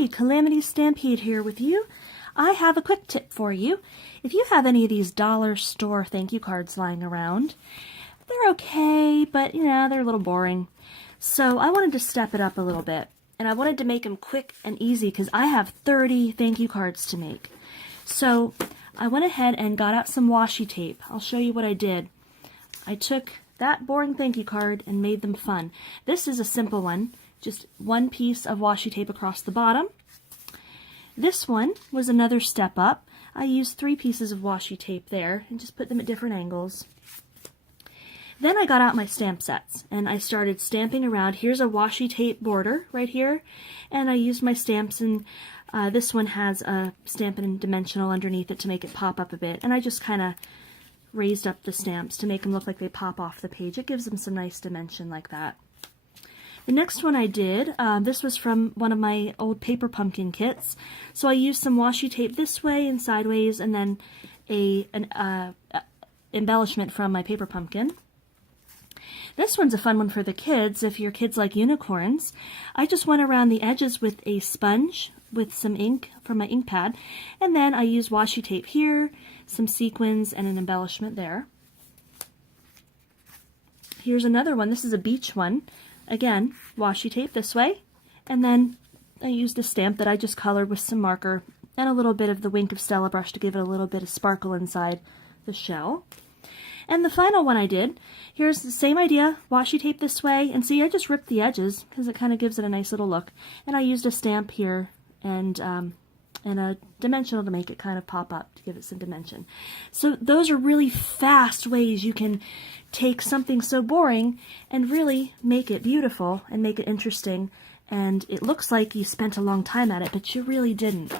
Hey, Calamity Stampede here with you. I have a quick tip for you. If you have any of these dollar store thank you cards lying around, they're okay, but you know, they're a little boring. So I wanted to step it up a little bit, and I wanted to make them quick and easy because I have 30 thank you cards to make. So I went ahead and got out some washi tape. I'll show you what I did. I took that boring thank you card and made them fun. This is a simple one. Just one piece of washi tape across the bottom. This one was another step up. I used 3 pieces of washi tape there and just put them at different angles. Then I got out my stamp sets and I started stamping around. Here's a washi tape border right here, and I used my stamps, and this one has a Stampin' Dimensional underneath it to make it pop up a bit, and I just kind of raised up the stamps to make them look like they pop off the page. It gives them some nice dimension like that. The next one I did, this was from one of my old paper pumpkin kits. So I used some washi tape this way and sideways, and then an embellishment from my paper pumpkin. This one's a fun one for the kids if your kids like unicorns. I just went around the edges with a sponge with some ink from my ink pad, and then I used washi tape here, some sequins, and an embellishment there. Here's another one. This is a beach one. Again, washi tape this way, and then I used a stamp that I just colored with some marker and a little bit of the Wink of Stella brush to give it a little bit of sparkle inside the shell. And the final one I did, here's the same idea, washi tape this way, and see, I just ripped the edges because it kind of gives it a nice little look, and I used a stamp here and a dimensional to make it kind of pop up to give it some dimension. So those are really fast ways you can take something so boring and really make it beautiful and make it interesting, and it looks like you spent a long time at it, but you really didn't.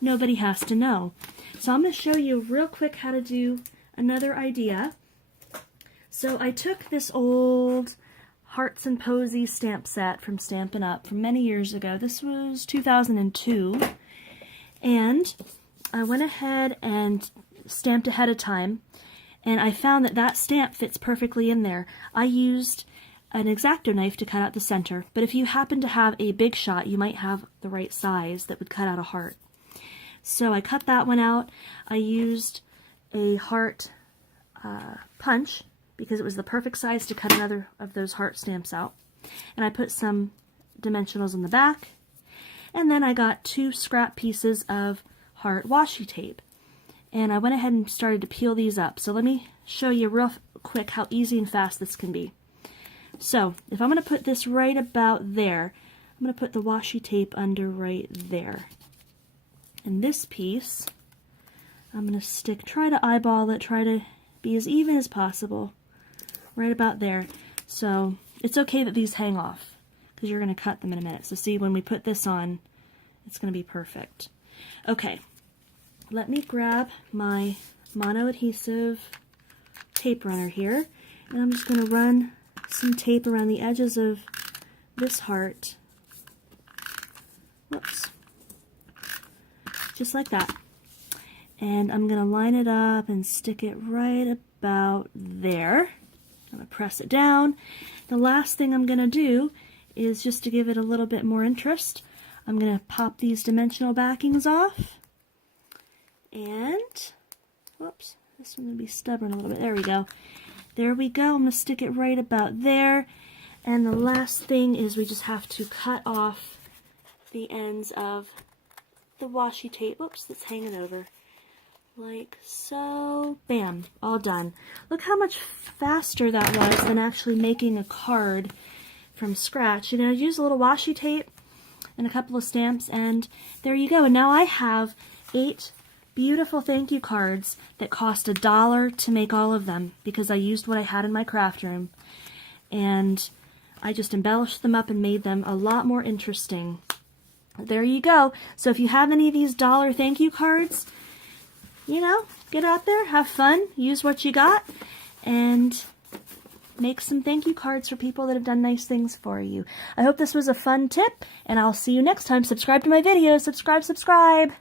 Nobody has to know. So I'm going to show you real quick how to do another idea. So I took this old Hearts and Posies stamp set from Stampin' Up! From many years ago. This was 2002. And I went ahead and stamped ahead of time, and I found that that stamp fits perfectly in there. I used an X-Acto knife to cut out the center, but if you happen to have a big shot, you might have the right size that would cut out a heart. So I cut that one out. I used a heart punch because it was the perfect size to cut another of those heart stamps out. And I put some dimensionals in the back. And then I got 2 scrap pieces of heart washi tape. And I went ahead and started to peel these up. So let me show you real quick how easy and fast this can be. So if I'm going to put this right about there, I'm going to put the washi tape under right there. And this piece, I'm going to try to eyeball it, try to be as even as possible, right about there. So it's okay that these hang off, because you're going to cut them in a minute. So see, when we put this on, it's going to be perfect. Okay, let me grab my mono adhesive tape runner here, and I'm just going to run some tape around the edges of this heart. Whoops. Just like that. And I'm going to line it up and stick it right about there. I'm going to press it down. The last thing I'm going to do is, just to give it a little bit more interest, I'm going to pop these dimensional backings off. And, whoops, this one's going to be stubborn a little bit. There we go. There we go. I'm going to stick it right about there. And the last thing is we just have to cut off the ends of the washi tape. Whoops, that's hanging over. Like so. Bam, all done. Look how much faster that was than actually making a card from scratch. You know, use a little washi tape and a couple of stamps, and there you go. And now I have 8 beautiful thank you cards that cost $1 to make all of them, because I used what I had in my craft room, and I just embellished them up and made them a lot more interesting. There you go. So if you have any of these dollar thank you cards, you know, get out there, have fun, use what you got, and make some thank you cards for people that have done nice things for you. I hope this was a fun tip, and I'll see you next time. Subscribe to my videos. Subscribe.